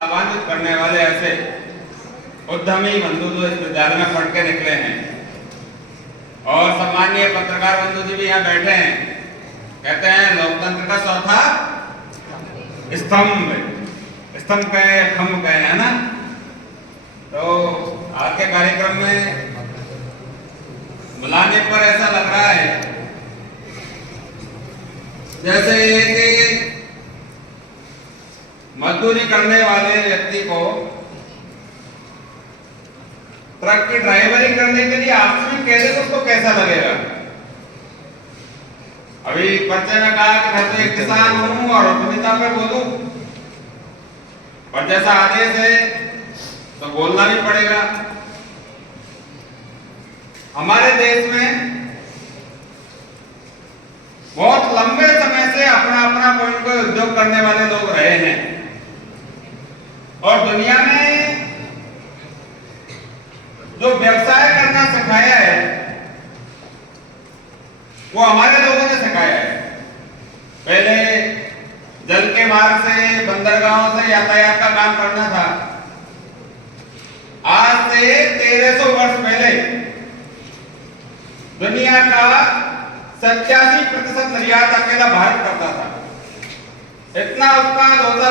लाभान्वित करने वाले ऐसे उद्यमी बंधु जो इस विद्यालय में पढ़ के निकले हैं और सम्मानीय पत्रकार बंधु जी भी यहाँ बैठे हैं। कहते हैं लोकतंत्र का चौथा स्तंभ कहे खम्भ कहे, है ना। तो आज के कार्यक्रम में बुलाने पर ऐसा लग रहा है जैसे कि मजदूरी करने वाले व्यक्ति को ट्रक की ड्राइवरी करने के लिए आपस में कह दे तो उसको कैसा लगेगा। अभी परिचय में कहा कि मैं तो एक किसान हूं और उपनेता पे बोलूं, पर जैसा आदेश है तो बोलना भी पड़ेगा। हमारे देश में बहुत लंबे समय से अपना अपना कोई उद्योग करने वाले लोग रहे हैं और दुनिया में जो व्यवसाय करना सिखाया है वो हमारे लोगों ने सिखाया है। पहले जल के मार्ग से बंदरगाहों से यातायात का काम करना था। आज से 1300 वर्ष पहले दुनिया का 87% निर्यात अकेला भारत करता था। इतना उत्पादन होता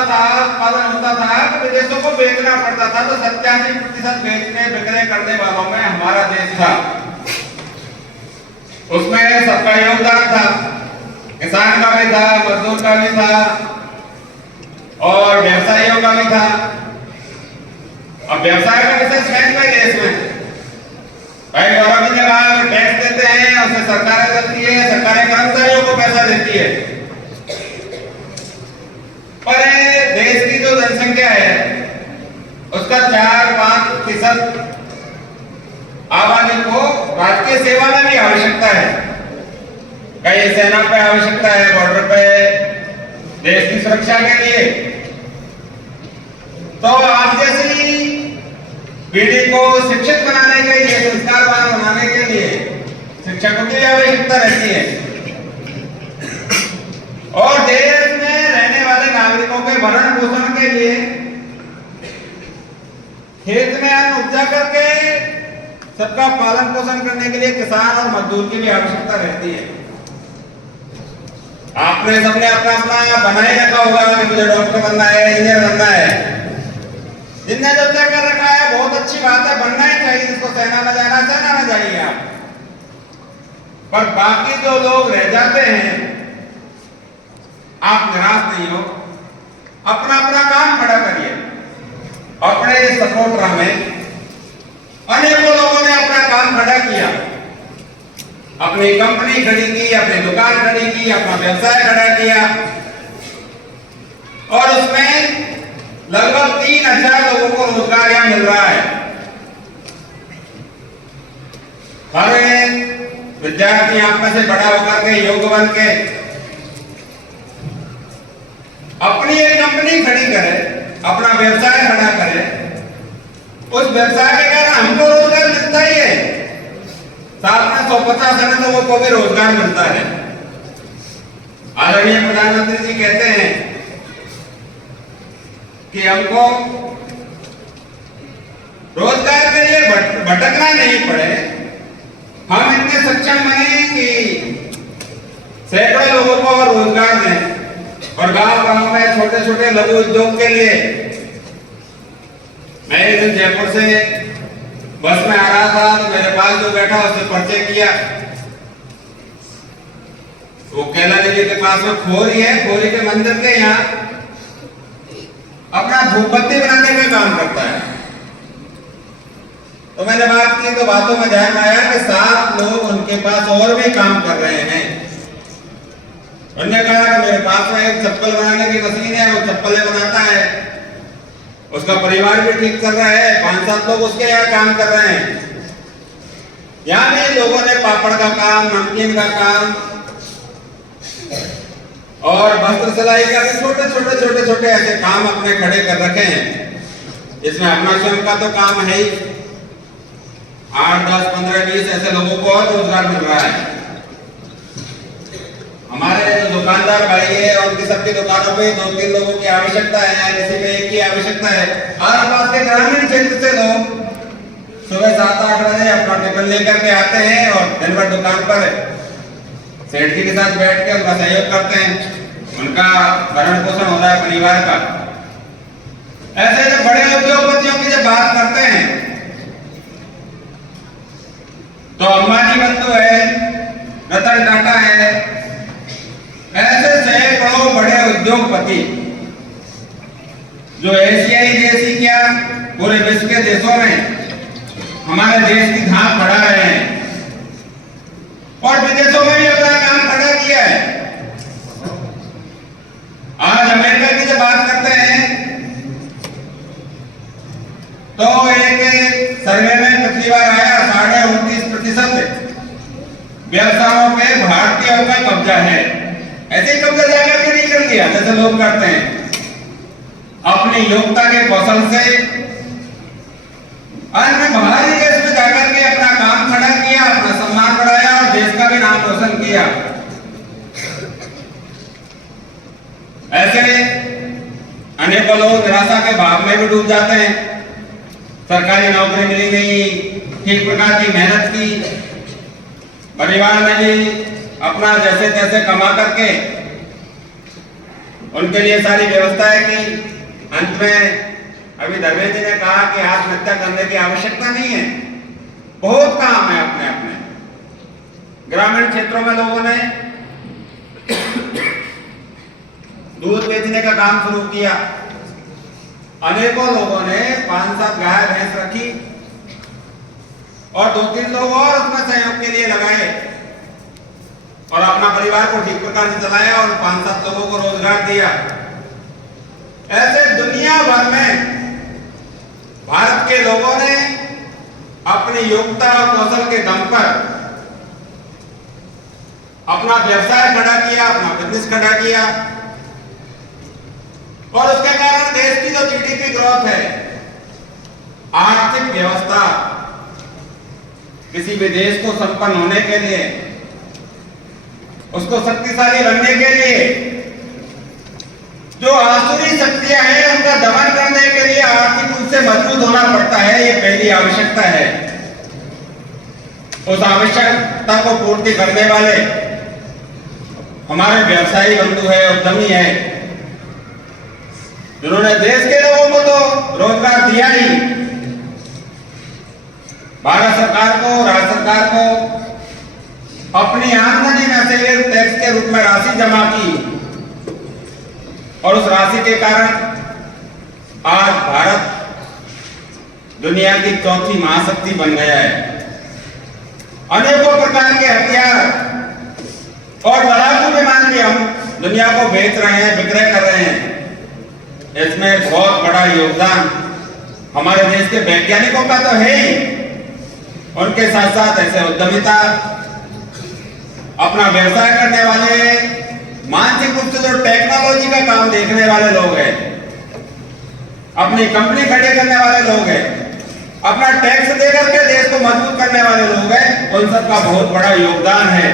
था कि विदेशों को बेचना पड़ता था, तो 87% बेचने बिक्री करने वालों में हमारा देश था। उसमें सबका योगदान था, किसान का भी था, मजदूर का भी था और व्यवसायियों का भी था। अब व्यवसाय का विशेष महत्व है देश में। भाई गौरव जी ने कहा कि टैक्स देते हैं, उससे सरकारें देती है, सरकारें कर्मचारियों को पैसा देती है, पर देश की जो जनसंख्या है उसका 4-5% आबादी को राजकीय सेवा में भी आवश्यकता है। कहीं सेना पे आवश्यकता है, बॉर्डर पे, देश की सुरक्षा के लिए। तो आज जैसी पीढ़ी को शिक्षित बनाने के लिए, संस्कारवान बनाने के लिए शिक्षकों की आवश्यकता रहती है और देश में रहने वाले नागरिकों के भरण पोषण के लिए खेत में अन्न उपजा करके सबका पालन पोषण करने के लिए किसान और मजदूर की भी आवश्यकता रहती है। आपने सबने अपना अपना बना ही रखा होगा कि मुझे डॉक्टर बनना है, इंजीनियर बनना है। जिनने जो तय कर रखा है बहुत अच्छी बात है, बनना ही चाहिए। जिसको सेना में जाना है सेना में जाइए आप, पर बाकी जो लोग रह जाते हैं आप निराश नहीं हो, अपना अपना काम खड़ा करिए। अपने सपोर्टरा में अनेकों लोगों ने अपना काम खड़ा किया, अपनी कंपनी खड़ी की, अपनी दुकान खड़ी की, अपना व्यवसाय खड़ा किया और उसमें लगभग 3000 लोगों को रोजगार यहां मिल रहा है। हर विद्यार्थी आप में से बड़ा होकर के योग्य बन के अपनी एक कंपनी खड़ी करे, अपना व्यवसाय खड़ा करे। उस व्यवसाय के कारण हमको रोजगार मिलता ही है, साथ में 150 अन्य लोगों को भी रोजगार मिलता है। आदरणीय प्रधानमंत्री जी कहते हैं कि हमको रोजगार के लिए भटकना नहीं पड़े। हम इतने सक्षम बने कि सैकड़ों लोगों को और रोजगार दें और गांव में छोटे छोटे लघु उद्योग के लिए। मैं एक दिन जयपुर से बस में आ रहा था तो मेरे पास जो बैठा उससे परिचय किया। वो कैला देवी के पास में खोरी है, खोरी के मंदिर के यहाँ अपना धूपबत्ती बनाने का काम करता है। तो मैंने बात की तो बातों में ध्यान आया कि 7 लोग उनके पास और भी काम कर रहे हैं। उन्होंने कहा कि मेरे पास में एक चप्पल बनाने की मशीन है, वो चप्पलें बनाता है, उसका परिवार भी ठीक चल रहा है, 5-7 लोग उसके यहाँ काम कर रहे हैं। यहाँ भी लोगों ने पापड़ का काम, नमकीन का काम और वस्त्र सिलाई का भी छोटे ऐसे काम अपने खड़े कर रखे हैं। इसमें अपना स्वयं का तो काम है ही, 8, 10, 15, 20 ऐसे लोगों को और रोजगार मिल रहा है। हमारे जो दुकानदार भाई है उनकी सबकी दुकानों पे 2-3 लोगों की आवश्यकता है, किसी में एक की आवश्यकता है। आसपास के ग्रामीण क्षेत्र से लोग सुबह 7-8 बजे अपना टिफिन लेकर के आते हैं और दिन भर दुकान पर सेठ जी के साथ बैठ के उनका सहयोग करते हैं, उनका भरण पोषण होता है परिवार का। ऐसे जब बड़े उद्योगपतियों की जब बात करते हैं तो अंबानी बंधु है, रतन टाटा है, ऐसे सैकड़ों बड़े उद्योगपति जो एशियाई देश ही क्या पूरे विश्व के देशों में हमारे देश की धाक बढ़ा रहे हैं और विदेशों में भी अपना काम खड़ा किया है। आज अमेरिका की जब बात करते हैं तो एक सर्वे में पिछली बार आया 29.29% व्यवसायों पे भारतीयों का कब्जा है। ऐसे ही कब्जा जाकर के नहीं कर दिया जैसे लोग करते हैं, अपनी योग्यता के कौशल से अन्य बाहरी देश में जाकर के अपना काम खड़ा किया, अपना सम्मान बढ़ाया और देश का भी नाम रोशन किया। ऐसे अनेकों लोग निराशा के भाव में भी डूब जाते हैं। सरकारी नौकरी मिली नहीं, ठीक प्रकार की मेहनत की, परिवार में भी अपना जैसे तैसे कमा करके उनके लिए सारी व्यवस्थाएं की। अंत में अभी धर्मेंद्र जी ने कहा कि आत्महत्या करने की आवश्यकता नहीं है, बहुत काम है अपने अपने। ग्रामीण क्षेत्रों में लोगों ने दूध बेचने का काम शुरू किया, अनेकों लोगों ने 5-7 गाय भैंस रखी और 2-3 लोग और उसमें सहयोग के लिए लगाए और अपना परिवार को ठीक प्रकार से चलाया और 5-7 लोगों को रोजगार दिया। ऐसे दुनिया भर में भारत के लोगों ने अपनी योग्यता और कौशल के दम पर अपना व्यवसाय खड़ा किया, अपना बिजनेस खड़ा किया और उसके कारण देश की जो जीडीपी ग्रोथ है, आर्थिक व्यवस्था, किसी भी देश को संपन्न होने के लिए, उसको शक्तिशाली बनने के लिए जो आसुरी शक्तियां हैं उनका दमन करने के लिए आर्थिक रूप से मजबूत होना पड़ता है। ये पहली आवश्यकता है। उस आवश्यकता को पूर्ति करने वाले हमारे व्यवसायी बंधु है, उद्यमी है, जिन्होंने देश के लोगों को तो रोजगार दिया ही, भारत सरकार को, राज्य सरकार को अपनी आमदनी में से टैक्स के रूप में राशि जमा की और उस राशि के कारण आज भारत दुनिया की चौथी महाशक्ति बन गया है। अनेकों प्रकार के हथियार और लड़ाकू विमान भी हम दुनिया को बेच रहे हैं, विक्रय कर रहे हैं। इसमें बहुत बड़ा योगदान हमारे देश के वैज्ञानिकों का तो है ही, उनके साथ साथ ऐसे उद्यमिता, अपना व्यवसाय करने वाले, मानसिक रूप से जो टेक्नोलॉजी का काम देखने वाले लोग हैं, अपनी कंपनी खड़ी करने वाले लोग हैं, अपना टैक्स देकर के देश को मजबूत करने वाले लोग हैं, उन सबका बहुत बड़ा योगदान है।